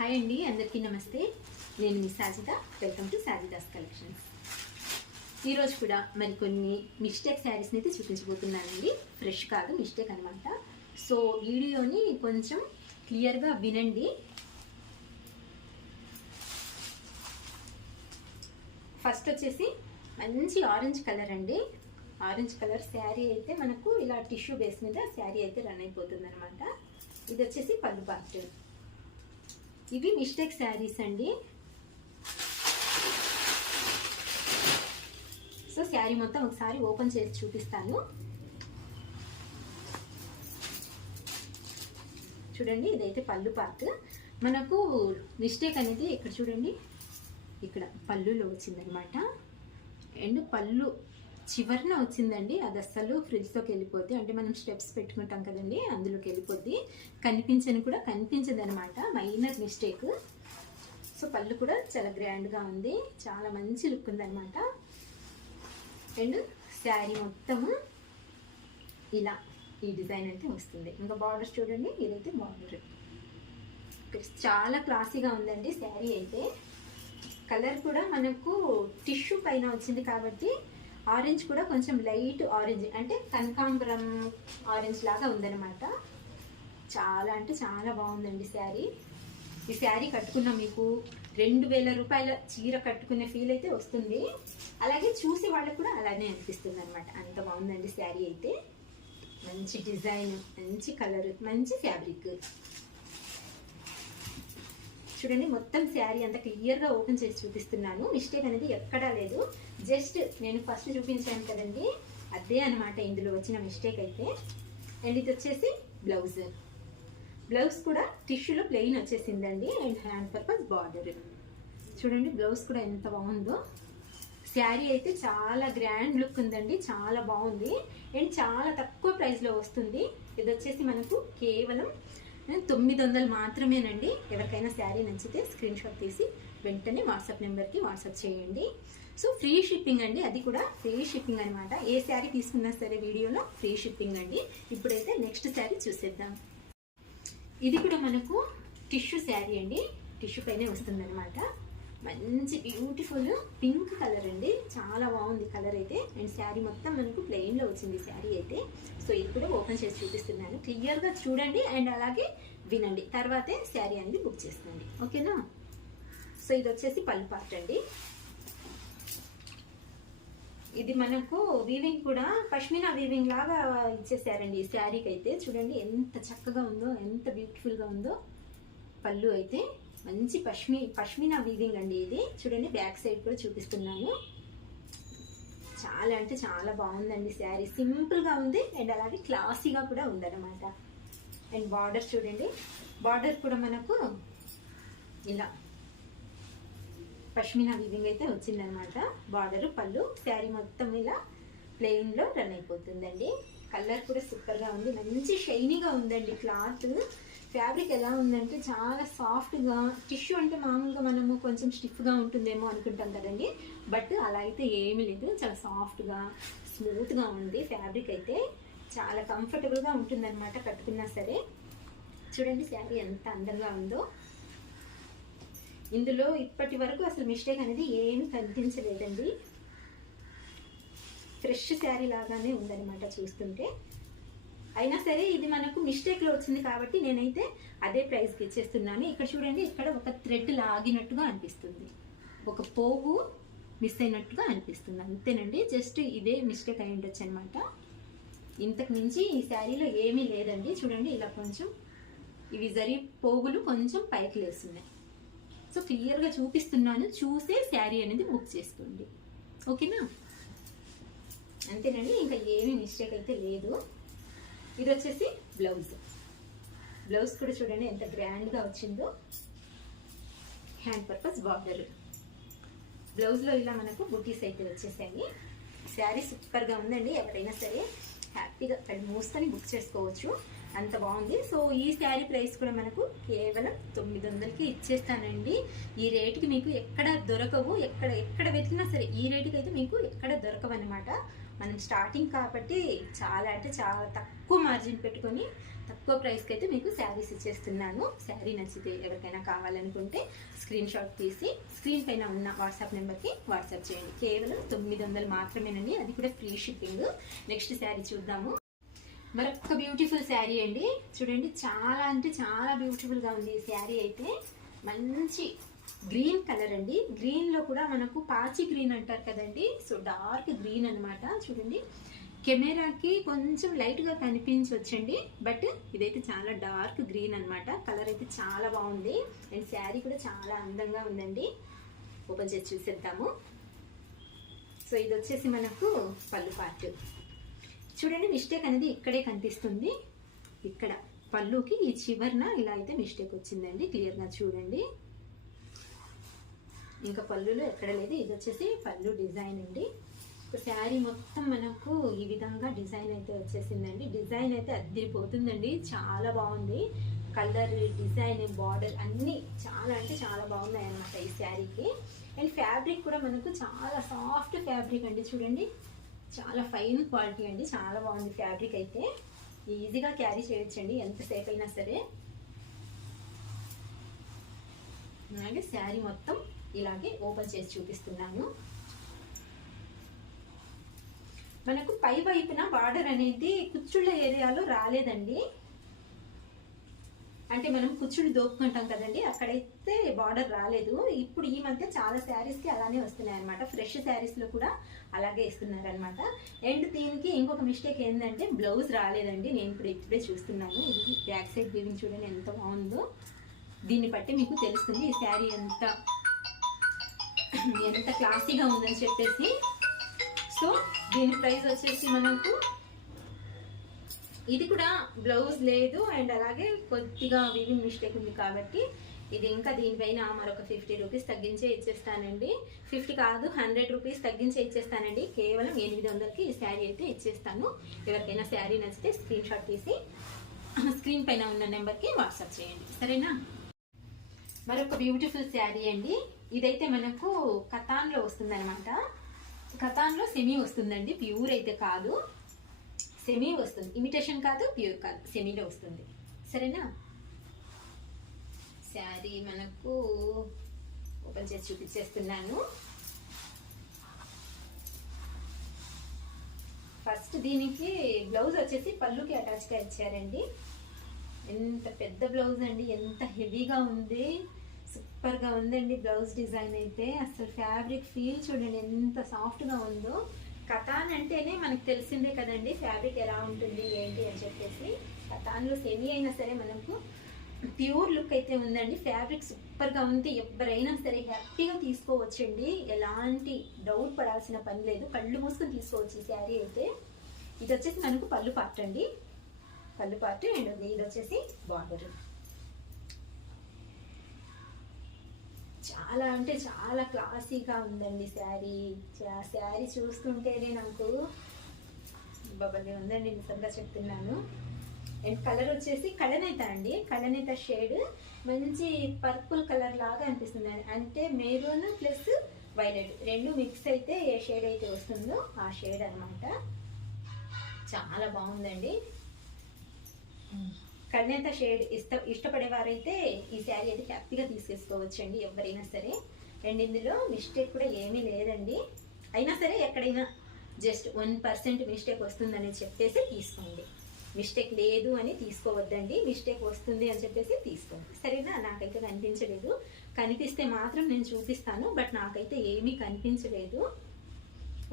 Hi అండి అందరికీ నమస్తే. నేను మీ Sajida. Welcome to Sajida's collections ఈరోజు కూడా మరికొన్ని మిస్టేక్ శారీస్ని అయితే చూపించబోతున్నానండి. ఫ్రెష్ కాదు మిస్టేక్ అనమాట సో వీడియోని కొంచెం క్లియర్గా వినండి. ఫస్ట్ వచ్చేసి మంచి ఆరెంజ్ కలర్ అండి. ఆరెంజ్ కలర్ శారీ అయితే మనకు ఇలా టిష్యూ బేస్ మీద శారీ అయితే రన్ అయిపోతుంది అనమాట ఇది వచ్చేసి పళ్ళు పార్ట్ ఇవి మిస్టేక్ శారీస్ అండి. సో శారీ మొత్తం ఒకసారి ఓపెన్ చేసి చూపిస్తాను. చూడండి ఇదైతే పళ్ళు పార్ట్ మనకు మిస్టేక్ అనేది ఇక్కడ చూడండి ఇక్కడ పళ్ళులో వచ్చిందనమాట అండ్ పళ్ళు చివరిన వచ్చిందండి. అది అస్సలు ఫ్రిడ్జ్లోకి వెళ్ళిపోద్ది. అంటే మనం స్టెప్స్ పెట్టుకుంటాం కదండి అందులోకి వెళ్ళిపోద్ది. కనిపించని కూడా కనిపించదు అనమాట మైనర్ మిస్టేక్. సో పళ్ళు కూడా చాలా గ్రాండ్గా ఉంది. చాలా మంచి లుక్ ఉందనమాట అండ్ శారీ మొత్తము ఇలా. ఈ డిజైన్ అయితే వస్తుంది. ఇంకా బార్డర్ చూడండి. ఇదైతే బార్డర్. చాలా క్లాసీగా ఉందండి శారీ అయితే. కలర్ కూడా మనకు టిష్యూ పైన వచ్చింది కాబట్టి ఆరెంజ్ కూడా కొంచెం లైట్ ఆరెంజ్ అంటే కనకాంబరం ఆరెంజ్ లాగా ఉందన్నమాట. చాలా అంటే చాలా బాగుందండి శారీ. ఈ శారీ కట్టుకున్న మీకు రెండు వేల రూపాయల చీర కట్టుకునే ఫీల్ అయితే వస్తుంది. అలాగే చూసి వాళ్ళకి కూడా అలానే అనిపిస్తుంది అనమాట అంత బాగుందండి శారీ అయితే. మంచి డిజైన్ మంచి కలర్ మంచి ఫ్యాబ్రిక్. చూడండి మొత్తం శారీ అంత క్లియర్గా ఓపెన్ చేసి చూపిస్తున్నాను. మిస్టేక్ అనేది ఎక్కడా లేదు. జస్ట్ నేను ఫస్ట్ చూపించాను కదండి. అదే అనమాట ఇందులో వచ్చిన మిస్టేక్ అయితే. అండ్ ఇది వచ్చేసి బ్లౌజ్ బ్లౌజ్ కూడా టిష్యూలో ప్లెయిన్ వచ్చేసిందండి. అండ్ హ్యాండ్ పర్పస్ బార్డర్ చూడండి బ్లౌజ్ కూడా ఎంత బాగుందో. శారీ అయితే చాలా గ్రాండ్ లుక్ ఉందండి. చాలా బాగుంది. అండ్ చాలా తక్కువ ప్రైస్లో వస్తుంది. ఇది వచ్చేసి మనకు కేవలం తొమ్మిది వందలు మాత్రమేనండి. ఎవరికైనా శారీ నచ్చితే స్క్రీన్ షాట్ తీసి వెంటనే వాట్సాప్ నెంబర్కి వాట్సాప్ చేయండి. సో ఫ్రీ షిప్పింగ్ అండి. అది కూడా ఫ్రీ షిప్పింగ్ అనమాట ఏ శారీ తీసుకున్నా సరే వీడియోలో ఫ్రీ షిప్పింగ్ అండి. ఇప్పుడైతే నెక్స్ట్ శారీ చూసేద్దాం. ఇది కూడా మనకు టిష్యూ శారీ అండి. టిష్యూ పైనే వస్తుంది అనమాట మంచి బ్యూటిఫుల్ పింక్ కలర్ అండి. చాలా బాగుంది కలర్ అయితే. అండ్ శారీ మొత్తం మనకు ప్లెయిన్లో వచ్చింది శారీ అయితే. సో ఇది కూడా ఓపెన్ చేసి చూపిస్తున్నాను. క్లియర్గా చూడండి అండ్ అలాగే వినండి. తర్వాతే శారీ అనేది బుక్ చేసుకోండి ఓకేనా సో ఇది వచ్చేసి పళ్ళు పార్ట్ అండి. ఇది మనకు వీవింగ్ కూడా పష్మినా వీవింగ్ లాగా ఇచ్చేసారండి ఈ శారీకి అయితే. చూడండి ఎంత చక్కగా ఉందో ఎంత బ్యూటిఫుల్గా ఉందో పళ్ళు అయితే. మంచి పష్మి పష్మినా వీవింగ్ అండి ఇది. చూడండి బ్యాక్ సైడ్ కూడా చూపిస్తున్నాను. చాలా అంటే చాలా బాగుందండి శారీ. సింపుల్గా ఉంది అండ్ అలాగే క్లాసీగా కూడా ఉందన్నమాట. అండ్ బార్డర్ చూడండి. బార్డర్ కూడా మనకు ఇలా పష్మినా వీవింగ్ అయితే వచ్చిందనమాట బార్డర్ పళ్ళు శారీ మొత్తం ఇలా ప్లెయిన్లో రన్ అయిపోతుందండి. కలర్ కూడా సూపర్గా ఉంది. మంచి షైనీగా ఉందండి క్లాత్ ఫ్యాబ్రిక్ ఎలా ఉందంటే చాలా సాఫ్ట్గా టిష్యూ అంటే మామూలుగా మనము కొంచెం స్టిఫ్గా ఉంటుందేమో అనుకుంటాం కదండి. బట్ అలా అయితే ఏమీ లేదు. చాలా సాఫ్ట్గా స్మూత్గా ఉంది ఫ్యాబ్రిక్ అయితే. చాలా కంఫర్టబుల్గా ఉంటుందన్నమాట కట్టుకున్నా సరే. చూడండి శారీ ఎంత అందంగా ఉందో. ఇందులో ఇప్పటి వరకు అసలు మిస్టేక్ అనేది ఏమి కనిపించలేదండి. ఫ్రెష్ శారీ లాగానే ఉందన్నమాట చూస్తుంటే. అయినా సరే ఇది మనకు మిస్టేక్లో వచ్చింది కాబట్టి నేనైతే అదే ప్రైస్కి ఇచ్చేస్తున్నాను. ఇక్కడ చూడండి ఇక్కడ ఒక థ్రెడ్ లాగినట్టుగా అనిపిస్తుంది. ఒక పోగు మిస్ అయినట్టుగా అనిపిస్తుంది. అంతేనండి జస్ట్ ఇదే మిస్టేక్ అయి ఉండొచ్చు అనమాట ఇంతకు మించి ఈ శారీలో ఏమీ లేదండి. చూడండి ఇలా కొంచెం ఇవి జరి పోగులు కొంచెం పైకి లేస్తున్నాయి. సో క్లియర్గా చూపిస్తున్నాను. చూసే శారీ అనేది బుక్ చేసుకోండి. ఓకేనా? అంతేనండి ఇంకా ఏమీ మిస్టేక్ అయితే లేదు. ఇది వచ్చేసి బ్లౌజ్. బ్లౌజ్ కూడా చూడండి ఎంత గ్రాండ్గా వచ్చిందో. Hand purpose border. బ్లౌజ్లో ఇలా మనకు బుటీస్ అయితే వచ్చేసాయి. శారీ సూపర్గా ఉందండి. ఎవరైనా సరే హ్యాపీగా ఇక్కడ మూసుకొని బుక్ చేసుకోవచ్చు. అంత బాగుంది. సో ఈ శారీ ప్రైస్ కూడా మనకు కేవలం తొమ్మిది వందలకి ఇచ్చేస్తానండి. ఈ రేటుకి మీకు ఎక్కడ దొరకవు ఎక్కడ ఎక్కడ వెతికినా సరే ఈ రేటుకి అయితే మీకు ఎక్కడ దొరకవు అనమాట మనం స్టార్టింగ్ కాబట్టి చాలా అంటే చాలా తక్కువ మార్జిన్ పెట్టుకొని తక్కువ ప్రైస్కి అయితే మీకు శారీస్ ఇచ్చేస్తున్నాను. శారీ నచ్చితే ఎవరికైనా కావాలనుకుంటే స్క్రీన్ షాట్ తీసి స్క్రీన్ పైన ఉన్న వాట్సాప్ నెంబర్కి వాట్సాప్ చేయండి. కేవలం తొమ్మిది వందలు మాత్రమేనండి. అది కూడా ఫ్రీ షిప్పింగ్ నెక్స్ట్ శారీ చూద్దాము. మరొక బ్యూటిఫుల్ శారీ అండి. చూడండి చాలా అంటే చాలా బ్యూటిఫుల్గా ఉంది ఈ శారీ అయితే. మంచి గ్రీన్ కలర్ అండి. గ్రీన్లో కూడా మనకు పాచి గ్రీన్ అంటారు కదండి. సో డార్క్ గ్రీన్ అన్నమాట. చూడండి. కెమెరాకి కొంచెం లైట్గా కనిపించవచ్చండి. బట్ ఇదైతే చాలా డార్క్ గ్రీన్ అన్నమాట. కలర్ అయితే చాలా బాగుంది. అండ్ శారీ కూడా చాలా అందంగా ఉందండి. ఓపెన్ చేసి చూసేద్దాము. సో ఇది వచ్చేసి మనకు పళ్ళు పార్ట్ చూడండి మిస్టేక్ అనేది ఇక్కడే కనిపిస్తుంది. ఇక్కడ పళ్ళుకి ఈ చివరన ఇలా అయితే మిస్టేక్ వచ్చిందండి. క్లియర్గా చూడండి. ఇంకా పళ్ళులో ఎక్కడ లేదు. ఇది వచ్చేసి పళ్ళు డిజైన్ అండి. శారీ మొత్తం మనకు ఈ విధంగా డిజైన్ అయితే వచ్చేసిందండి. డిజైన్ అయితే అద్దరిపోతుందండి. చాలా బాగుంది. కలర్ డిజైన్ బార్డర్ అన్నీ చాలా అంటే చాలా బాగున్నాయి అన్నమాట ఈ శారీకి. అండ్ ఫ్యాబ్రిక్ కూడా మనకు చాలా సాఫ్ట్ ఫ్యాబ్రిక్ అండి. చూడండి. చాలా ఫైన్ క్వాలిటీ అండి. చాలా బాగుంది ఫ్యాబ్రిక్ అయితే. ఈజీగా క్యారీ చేయొచ్చండి. ఎంతసేపు అయినా సరే. అలాగే శారీ మొత్తం ఇలాగే ఓపెన్ చేసి చూపిస్తున్నాను. మనకు పై వైపున బార్డర్ అనేది కుచ్చుళ్ళ ఏరియాలో రాలేదండి. అంటే మనం కుచ్చుళ్ళు దోపుకుంటాం కదండి అక్కడైతే బార్డర్ రాలేదు. ఇప్పుడు ఈ మధ్య చాలా శారీస్కి అలానే వస్తున్నాయి అనమాట ఫ్రెష్ శారీస్లో కూడా అలాగే ఇస్తున్నారనమాట అండ్ దీనికి ఇంకొక మిస్టేక్ ఏంటంటే బ్లౌజ్ రాలేదండి. నేను ఇప్పుడు ఇప్పుడే చూస్తున్నాను. ఇది బ్యాక్ సైడ్ వీవింగ్ చూడండి ఎంత బాగుందో. దీన్ని బట్టి మీకు తెలుస్తుంది ఈ శారీ ఎంత ఎంత క్లాసీగా ఉందని చెప్పేసి. సో దీని ప్రైస్ వచ్చేసి మనకు ఇది కూడా బ్లౌజ్ లేదు అండ్ అలాగే కొద్దిగా వీవింగ్ మిస్టేక్ ఉంది కాబట్టి ఇది ఇంకా దీనిపైన మరొక ఫిఫ్టీ రూపీస్ తగ్గించే ఇచ్చేస్తానండి. ఫిఫ్టీ కాదు హండ్రెడ్ రూపీస్ తగ్గించే ఇచ్చేస్తానండి. కేవలం ఎనిమిది వందలకి ఈ శారీ అయితే ఇచ్చేస్తాను. ఎవరికైనా శారీ నచ్చితే స్క్రీన్ షాట్ తీసి స్క్రీన్ పైన ఉన్న నెంబర్కి వాట్సాప్ చేయండి. సరేనా? మరొక బ్యూటిఫుల్ శారీ అండి. ఇదైతే మనకు కథాన్లో వస్తుంది అనమాట కథాన్లో సెమీ వస్తుందండి. ప్యూర్ అయితే కాదు. సెమీ వస్తుంది. ఇమిటేషన్ కాదు ప్యూర్ కాదు. సెమీలో వస్తుంది. సరేనా? శారీ మనకు ఓపెన్ చేసి చూపించేస్తున్నాను. ఫస్ట్ దీనికి బ్లౌజ్ వచ్చేసి పళ్ళుకి అటాచ్గా ఇచ్చారండి. ఎంత పెద్ద బ్లౌజ్ అండి. ఎంత హెవీగా ఉంది. సూపర్గా ఉందండి బ్లౌజ్ డిజైన్ అయితే. అసలు ఫ్యాబ్రిక్ ఫీల్ చూడండి ఎంత సాఫ్ట్గా ఉందో. కథాన్ అంటేనే మనకు తెలిసిందే కదండి ఫ్యాబ్రిక్ ఎలా ఉంటుంది ఏంటి అని చెప్పేసి. కథాన్లో సెమీ అయినా సరే మనకు ప్యూర్ లుక్ అయితే ఉందండి. ఫ్యాబ్రిక్ సూపర్గా ఉంది. ఎవరైనా సరే హ్యాపీగా తీసుకోవచ్చండి. ఎలాంటి డౌట్ పడాల్సిన పని లేదు. కళ్ళు మూసుకొని తీసుకోవచ్చు ఈ శారీ అయితే. ఇది వచ్చేసి మనకు పళ్ళు పార్ట్ అండి. పళ్ళు పార్ట్ అండ్ ఇది వచ్చేసి బార్డర్. చాలా అంటే చాలా క్లాసీగా ఉందండి శారీ. శారీ చూస్తుంటేనే నాకు బబల్లి ఉందండి నిజంగా చెప్తున్నాను. అండ్ కలర్ వచ్చేసి కళనేత అండి. కళనేత షేడ్. మంచి పర్పుల్ కలర్ లాగా అనిపిస్తుంది. అంటే మెరూన్ ప్లస్ వైలెట్. రెండు మిక్స్ అయితే ఏ షేడ్ అయితే వస్తుందో ఆ షేడ్ అన్నమాట. చాలా బాగుందండి. కళ్యాణ షేడ్ ఇష్ట ఇష్టపడేవారైతే ఈ శారీ అయితే హ్యాపీగా తీసేసుకోవచ్చండి ఎవరైనా సరే. అండ్ ఇందులో మిస్టేక్ కూడా ఏమీ లేదండి. అయినా సరే ఎక్కడైనా జస్ట్ వన్ పర్సెంట్ మిస్టేక్ వస్తుందని చెప్పేసి తీసుకోండి. మిస్టేక్ లేదు అని తీసుకోవద్దండి. మిస్టేక్ వస్తుంది అని చెప్పేసి తీసుకోండి. సరేనా? నాకైతే కనిపించలేదు. కనిపిస్తే మాత్రం నేను చూపిస్తాను బట్ నాకైతే ఏమీ కనిపించలేదు.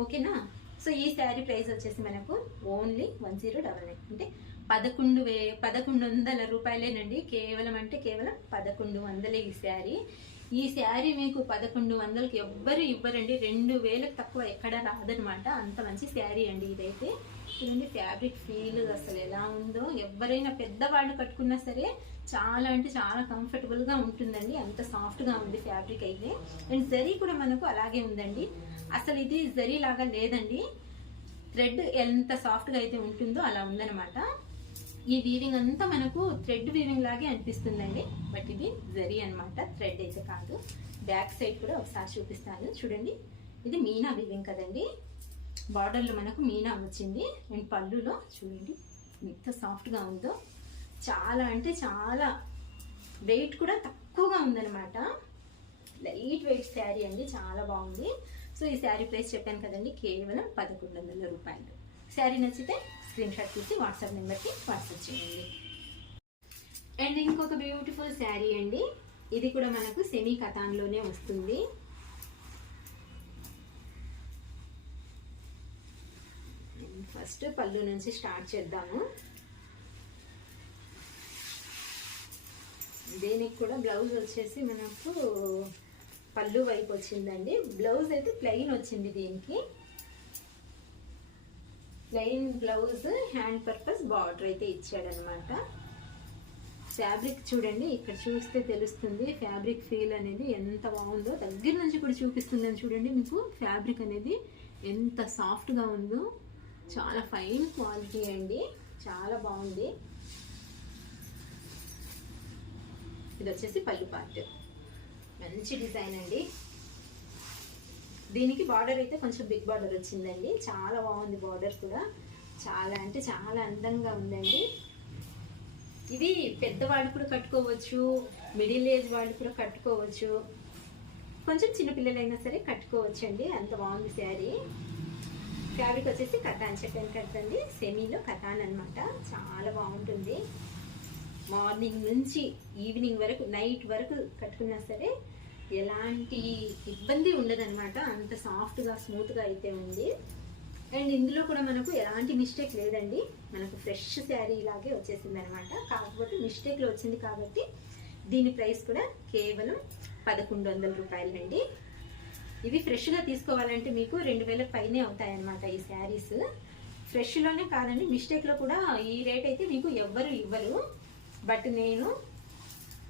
ఓకేనా? సో ఈ శారీ ప్రైస్ వచ్చేసి మనకు only one zero double nine. అంటే పదకొండు వే పదకొండు వందల రూపాయలేనండి. కేవలం అంటే కేవలం పదకొండు వందలే ఈ శారీ. ఈ శారీ మీకు పదకొండు వందలకి ఎవ్వరు ఇవ్వరండి. రెండు వేలకు తక్కువ ఎక్కడ రాదనమాట. అంత మంచి శారీ అండి ఇదైతే. చూడండి ఫ్యాబ్రిక్ ఫీల్ అసలు ఎలా ఉందో. ఎవరైనా పెద్దవాళ్ళు కట్టుకున్నా సరే చాలా అంటే చాలా కంఫర్టబుల్గా ఉంటుందండి. అంత సాఫ్ట్గా ఉంది ఫ్యాబ్రిక్ అయితే. అండ్ జరీ కూడా మనకు అలాగే ఉందండి. అసలు ఇది జరీ లాగా లేదండి. థ్రెడ్ ఎంత సాఫ్ట్గా అయితే ఉంటుందో అలా ఉందన్నమాట. ఈ వీవింగ్ అంతా మనకు థ్రెడ్ వీవింగ్ లాగే అనిపిస్తుందండి. బట్ ఇది జరీ అన్నమాట థ్రెడ్ అయితే కాదు. బ్యాక్ సైడ్ కూడా ఒకసారి చూపిస్తాను. చూడండి ఇది మీనా వీవింగ్ కదండి. బార్డర్లో మనకు మీనా వచ్చింది. అండ్ పళ్ళులో చూడండి ఎంత సాఫ్ట్గా ఉందో. చాలా అంటే చాలా వెయిట్ కూడా తక్కువగా ఉందన్నమాట. లైట్ వెయిట్ శారీ అండి చాలా బాగుంది. సో ఈ శారీ ప్రైస్ చెప్పాను కదండి కేవలం పదకొండు వందల రూపాయలు. శారీ నచ్చితే స్క్రీన్ షాట్ తీసి వాట్సాప్ నెంబర్కి వాట్సాప్ చేయండి. అండ్ ఇంకొక బ్యూటిఫుల్ శారీ అండి. ఇది కూడా మనకు సెమీ కథాన్లోనే వస్తుంది. ఫస్ట్ పళ్ళు నుంచి స్టార్ట్ చేద్దాము. దీనికి కూడా బ్లౌజ్ వచ్చేసి మనకు పళ్ళు వైపు వచ్చిందండి. బ్లౌజ్ అయితే ప్లెయిన్ వచ్చింది దీనికి. Plain blouse hand purpose border అయితే ఇచ్చాడనమాట. ఫ్యాబ్రిక్ చూడండి ఇక్కడ చూస్తే తెలుస్తుంది ఫ్యాబ్రిక్ ఫీల్ అనేది ఎంత బాగుందో. దగ్గర నుంచి కూడా చూపిస్తుందని చూడండి మీకు. ఫ్యాబ్రిక్ అనేది ఎంత సాఫ్ట్గా ఉందో. చాలా ఫైన్ క్వాలిటీ అండి. చాలా బాగుంది. ఇది వచ్చేసి పళ్ళు పార్ట్. మంచి డిజైన్ అండి. దీనికి బార్డర్ అయితే కొంచెం బిగ్ బార్డర్ వచ్చిందండి. చాలా బాగుంది బార్డర్ కూడా. చాలా అంటే చాలా అందంగా ఉందండి. ఇది పెద్దవాళ్ళు కూడా కట్టుకోవచ్చు మిడిల్ ఏజ్ వాళ్ళు కూడా కట్టుకోవచ్చు. కొంచెం చిన్నపిల్లలైనా సరే కట్టుకోవచ్చు అండి అంత బాగుంది శారీ. ఫ్యాబ్రిక్ వచ్చేసి కథాన్ చెప్పాను కదండి. సెమీలో కథాన్ అనమాట చాలా బాగుంటుంది. మార్నింగ్ నుంచి ఈవినింగ్ వరకు నైట్ వరకు కట్టుకున్నా సరే ఎలాంటి ఇబ్బంది ఉండదనమాట అంత సాఫ్ట్గా స్మూత్గా అయితే ఉంది. అండ్ ఇందులో కూడా మనకు ఎలాంటి మిస్టేక్ లేదండి. మనకు ఫ్రెష్ శారీ లాగే వచ్చేసింది అనమాట కాకపోతే మిస్టేక్లో వచ్చింది కాబట్టి దీని ప్రైస్ కూడా కేవలం పదకొండు వందల రూపాయలండి. ఇవి ఫ్రెష్గా తీసుకోవాలంటే మీకు రెండు వేల పైనే అవుతాయన్నమాట ఈ శారీస్. ఫ్రెష్లోనే కాదండి మిస్టేక్లో కూడా ఈ రేట్ అయితే మీకు ఎవ్వరు ఇవ్వరు. బట్ నేను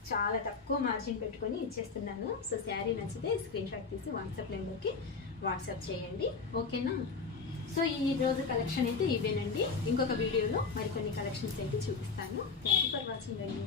చాలా తక్కువ మార్జిన్ పెట్టుకొని ఇచ్చేస్తున్నాను. సో శారీ నచ్చితే స్క్రీన్ షాట్ తీసి వాట్సాప్ నెంబర్కి వాట్సాప్ చేయండి. ఓకేనా? సో ఈ రోజు కలెక్షన్ అయితే ఇవేనండి. ఇంకొక వీడియోలో మరికొన్ని కలెక్షన్స్ అయితే చూపిస్తాను. థ్యాంక్ యూ ఫర్ వాచింగ్ అండి